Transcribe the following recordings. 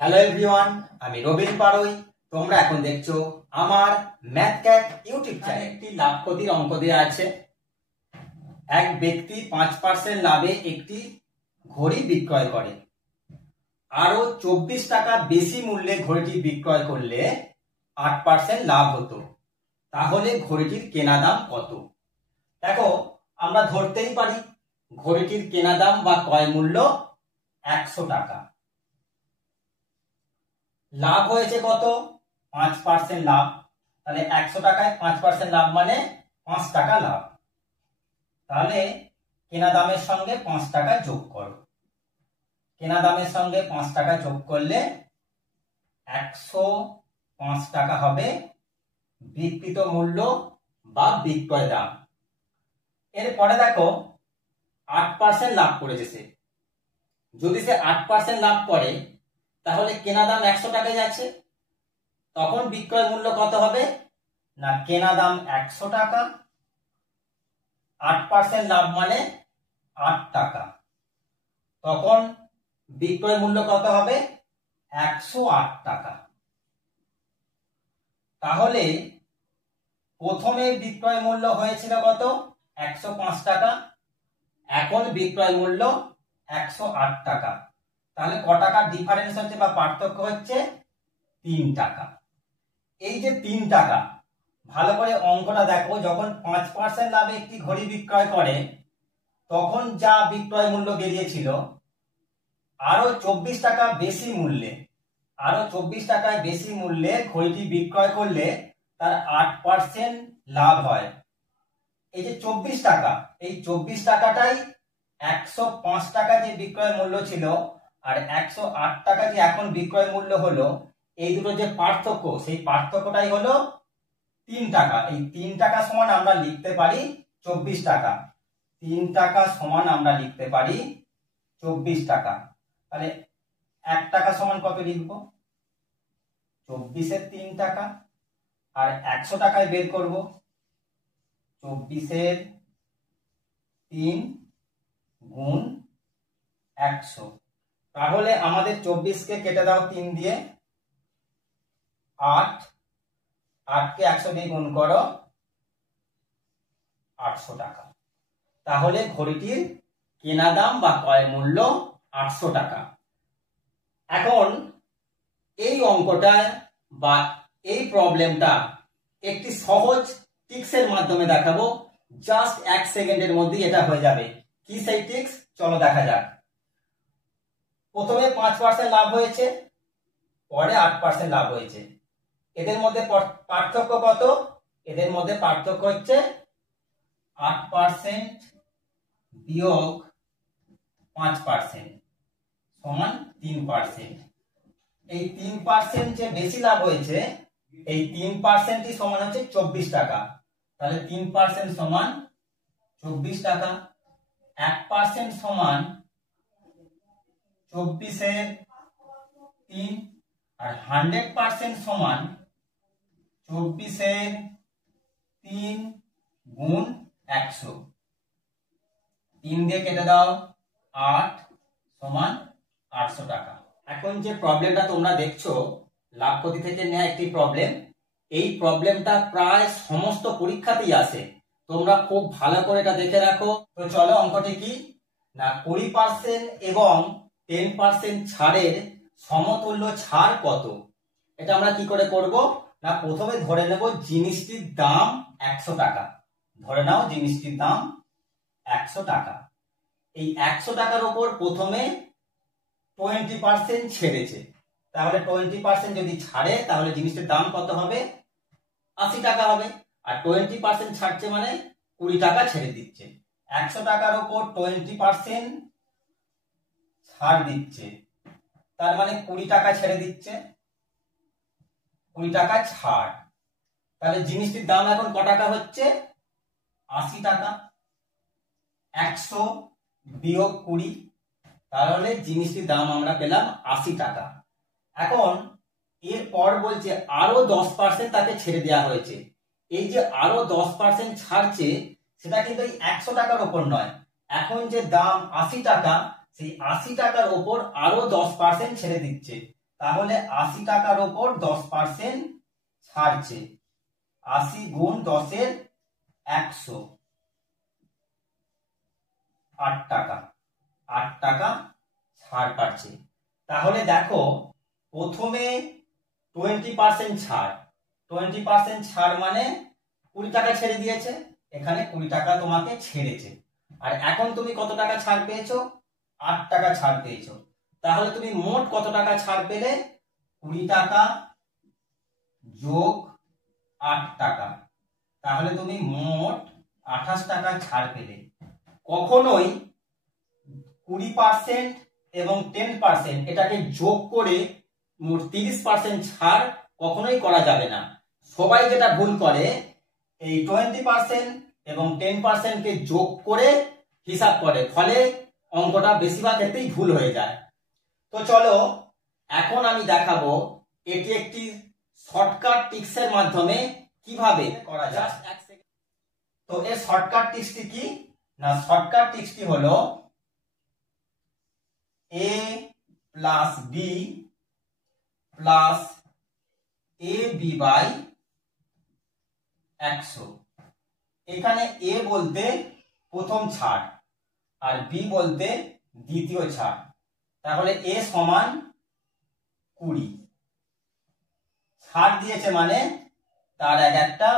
Hello everyone, আমি রবিন পারুই। তোমরা এখন দেখছো আমার ম্যাথ ক্যাট ইউটিউব চ্যানেল। একটি লাভ ক্ষতির অঙ্ক দেওয়া আছে। এক ব্যক্তি 5% লাভে একটি ঘড়ি বিক্রয় করে। আরো 24 টাকা বেশি মূল্যে ঘড়িটি বিক্রয় করলে 8% লাভ হতো। তাহলে ঘড়িটির কেনা দাম কত? দেখো, আমরা ধরতেই পারি ঘড়িটির কেনা দাম বা ক্রয় মূল্য 100 টাকা। লাভ হয়েছে কত? 5% লাভ। তাহলে 100 টাকায় 5% লাভ মানে 5 টাকা লাভ। তাহলে কেনা দামের সঙ্গে 5 টাকা যোগ করো। কেনা দামের সঙ্গে 5 টাকা যোগ করলে 105 টাকা হবে বিক্রিত মূল্য বা বিক্রয় দাম। এরপরে দেখো 8% লাভ করেছে সে। যদি সে 8% লাভ করে তাহলে কেনা দাম 100 টাকায় আছে, তখন বিক্রয় মূল্য কত হবে? না, কেনা দাম 100 টাকা, 8% লাভ মানে 8 টাকা, তখন বিক্রয় মূল্য কত হবে? 108 টাকা। তাহলে প্রথমে বিক্রয় মূল্য হয়েছিল কত? 105 টাকা, এখন বিক্রয় মূল্য 108 টাকা। তাহলে ক টাকার ডিফারেন্স হচ্ছে বা পার্থক্য হচ্ছে? 3 টাকা। এই যে 3 টাকা, ভালো করে অঙ্কটা দেখো, যখন 5% লাভে একটি ঘড়ি বিক্রয় করে তখন যা বিক্রয় মূল্য বেরিয়েছিল, আরো 24 টাকা বেশি মূল্যে, আরো 24 টাকায় বেশি মূল্যে ঘড়িটি বিক্রয় করলে তার 8% লাভ হয়। এই যে 24 টাকা, এই 24 টাকাটাই 105 টাকা যে বিক্রয় মূল্য ছিল আর 108 টাকা যে এখন বিক্রয় মূল্য হলো, এই দুটো যে পার্থক্য, সেই পার্থক্যটাই হলো 3 টাকা। এই 3 টাকা সমান আমরা লিখতে পারি 24 টাকা। 3 টাকা সমান আমরা লিখতে পারি 24 টাকা। তাহলে 1 টাকা সমান কত লিখব? 24 এর 3 টাকা। আর 100 টাকায় বের করব 24 এর 3 গুণ 100। তাহলে আমাদের 24 কে কেটে দাও 3 দিয়ে, 8, 8 কে 100 দিয়ে গুণ করো, 800 টাকা। তাহলে ঘড়িটির কেনা দাম বা ক্রয় মূল্য 800 টাকা। এখন এই অঙ্কটা বা এই প্রবলেমটা একটি সহজ ট্রিক্সের মাধ্যমে দেখাবো। জাস্ট 1 সেকেন্ডের মধ্যেই এটা হয়ে যাবে। কি সেই ট্রিক্স? চলো দেখা যাক। প্রথমে 5% লাভ হয়েছে, পরে 8% লাভ হয়েছে। এদের মধ্যে পার্থক্য কত? এদের মধ্যে পার্থক্য হচ্ছে 8% বিয়োগ 5% সমান 3%। এই 3% যে বেশি লাভ হয়েছে, এই 3%ই সমান হচ্ছে 24 টাকা। তাহলে 3% সমান 24 টাকা। 1% সমান 24 এর 3, আর 100% সমান 24 এর 3 গুণ 100। 3 দিয়ে কেটে দাও, 8 সমান 800 টাকা। এখন যে প্রবলেমটা তোমরা দেখছো, লাভ ক্ষতি থেকে নেওয়া একটি প্রবলেম। এই প্রবলেমটা প্রায় সমস্ত পরীক্ষাতেই আসে। তোমরা খুব ভালো করে এটা দেখে রাখো। তো চলো, অঙ্কটি কি? না, 20% এবং 10% ছাড়ের সমতুল্য ছাড় কত? এটা আমরা কি করে করব? না, প্রথমে ধরে নেব জিনিসটির দাম 100 টাকা। ধরে নাও জিনিসটির দাম 100 টাকা। এই 100 টাকার উপর প্রথমে 20% ছেড়েছে। তাহলে 20% যদি ছাড়ে তাহলে জিনিসটির দাম কত হবে? 80 টাকা হবে। আর 20% ছাড়ছে মানে 20 টাকা ছেড়ে দিচ্ছে। 100 টাকার উপর 20% ছাড় দিচ্ছে, তার মানে 20 টাকা ছেড়ে দিচ্ছে, 20 টাকা ছাড়। তাহলে জিনিসটির দাম এখন ক টাকা হচ্ছে? 80 টাকা। 100 বিয়োগ 20, তাহলে জিনিসটির দাম আমরা পেলাম 80 টাকা। এখন এরপর বলছে আরো 10% তাকে ছেড়ে দেওয়া হয়েছে। এই যে আরো 10% ছাড়ছে, সেটা কিন্তু এই 100 টাকার উপর নয়। এখন যে দাম 80 টাকা, সেই 80 টাকার উপর আরো 10% ছেড়ে দিচ্ছে। তাহলে 80 টাকার ওপর 10% ছাড়ছে। 80 গুণ 10-এর 100, 8 টাকা, 8 টাকা ছাড় পাচ্ছে। তাহলে দেখো প্রথমে 20% ছাড়, 20% ছাড় মানে 20 টাকা ছেড়ে দিয়েছে, এখানে 20 টাকা তোমাকে ছেড়েছে। আর এখন তুমি কত টাকা ছাড় পেয়েছো? 8 টাকা ছাড় পেয়েছো। তাহলে তুমি মোট কত টাকা ছাড় পেলে? 20 টাকা যোগ 8 টাকা, তাহলে তুমি মোট 28 টাকা ছাড় পেলে। কখনোই 20% এবং 10% এটাকে যোগ করে মোট 30% ছাড় কখনোই করা যাবে না। সবাই যেটা ভুল করে, এই 20% এবং 10% কে যোগ করে হিসাব করে, ফলে অঙ্কটা বেশিরভাগ ক্ষেত্রেই ভুল হয়ে যায়। তো চলো এখন আমি দেখাবো এটি একটি শর্টকাট টিপসের মাধ্যমে কিভাবে করা যায়। তো এর শর্টকাট টিপসটি কি না, শর্টকাট টিপসটি হলো a plus B plus ab by 100। এখানে a বলতে প্রথম ছাড় আর b বলতে দ্বিতীয় ছাড়। তাহলে a সমান 20, ছাড় দিয়েছে মানে তার একটা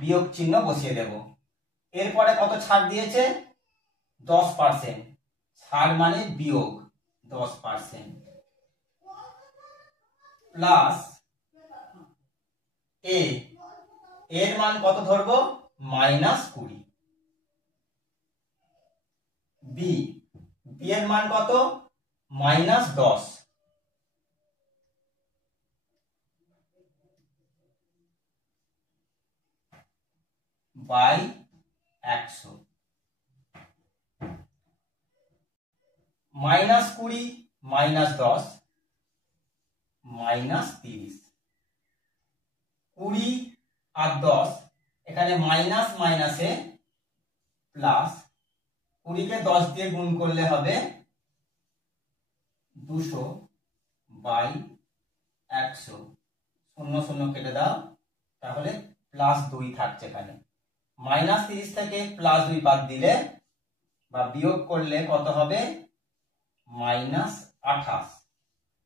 বিয়োগ চিহ্ন বসিয়ে দেব। এরপরে কত ছাড় দিয়েছে? 10%, ছাড় মানে বিয়োগ 10%, প্লাস a, এর মান কত ধরবো? -20। b, b এর মান কত? -10। বাই 100, -20 -10 -30, 20 আর 10 এখানে মাইনাস মাইনাসে প্লাস, 20 কে 10 দিয়ে গুণ করলে হবে 200 বাই 100, 0 0 কেটে দাও, তাহলে +2 থাকছে এখানে। -30 থেকে +2 বাদ দিলে বা বিয়োগ করলে কত হবে? -28।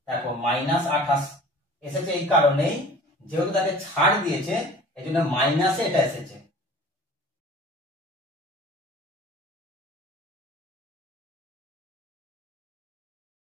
দেখো -28 এসেছে এই কারণেই, যেহেতু তাকে ছাড় দিয়েছে এই জন্য মাইনাসে এটা এসেছে।